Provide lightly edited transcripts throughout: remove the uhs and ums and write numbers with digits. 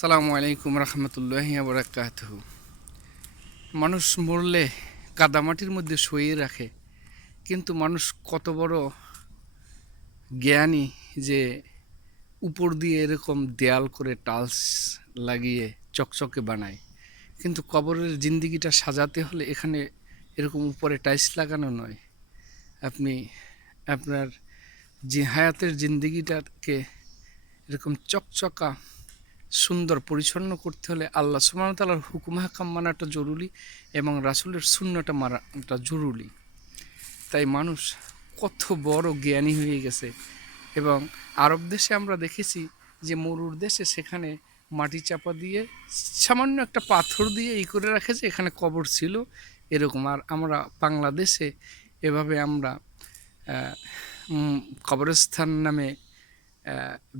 সালামু আলাইকুম রহমতুল্লাহি বারাকাতুহু। মানুষ মরলে কাদামাটির মধ্যে শুয়ে রাখে, কিন্তু মানুষ কত বড় জ্ঞানী যে উপর দিয়ে এরকম দেয়াল করে টাইলস লাগিয়ে চকচকে বানায়। কিন্তু কবরের জিন্দিগিটা সাজাতে হলে এখানে এরকম উপরে টাইলস লাগানো নয়। আপনি আপনার যে হায়াতের জিন্দিগিটাকে এরকম চকচকা সুন্দর পরিচ্ছন্ন করতে হলে আল্লাহ সুবহানাহু ওয়া তাআলার হুকুম হাকাম মানাটা জরুরি এবং রাসূলের সুন্নাহটা মানাটা জরুরি। তাই মানুষ কত বড় জ্ঞানী হয়ে গেছে। এবং আরব দেশে আমরা দেখেছি যে মরুর দেশে সেখানে মাটি চাপা দিয়ে সামান্য একটা পাথর দিয়ে এই করে রাখে যে এখানে কবর ছিল এরকম। আর আমরা বাংলাদেশে এভাবে আমরা কবরস্থান নামে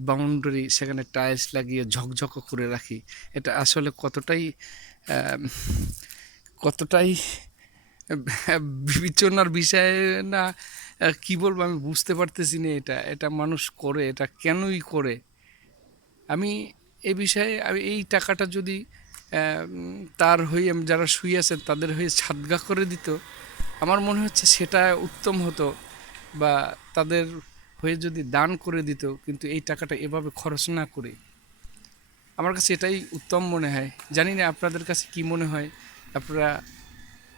বাউন্ডারি সেখানে টাইলস লাগিয়ে ঝকঝক করে রাখি। এটা আসলে আহ, কতটাই বিবেচনার বিষয় না, কি বলবো আমি বুঝতে পারতেছি না। এটা এটা মানুষ করে, এটা কেনই করে? আমি এ বিষয়ে আমি এই টাকাটা যদি তার হয়ে যারা শুয়ে আছেন তাদের হয়ে সাদগা করে দিত, আমার মনে হচ্ছে সেটা উত্তম হতো। বা তাদের হয়ে যদি দান করে দিত, কিন্তু এই টাকাটা এভাবে খরচ না করে, আমার কাছে এটাই উত্তম মনে হয়। জানি না আপনাদের কাছে কি মনে হয়, আপনারা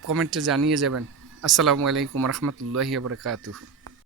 কমেন্টে জানিয়ে যাবেন। আসসালামু আলাইকুম রহমতুল্লাহি বারাকাতুহু।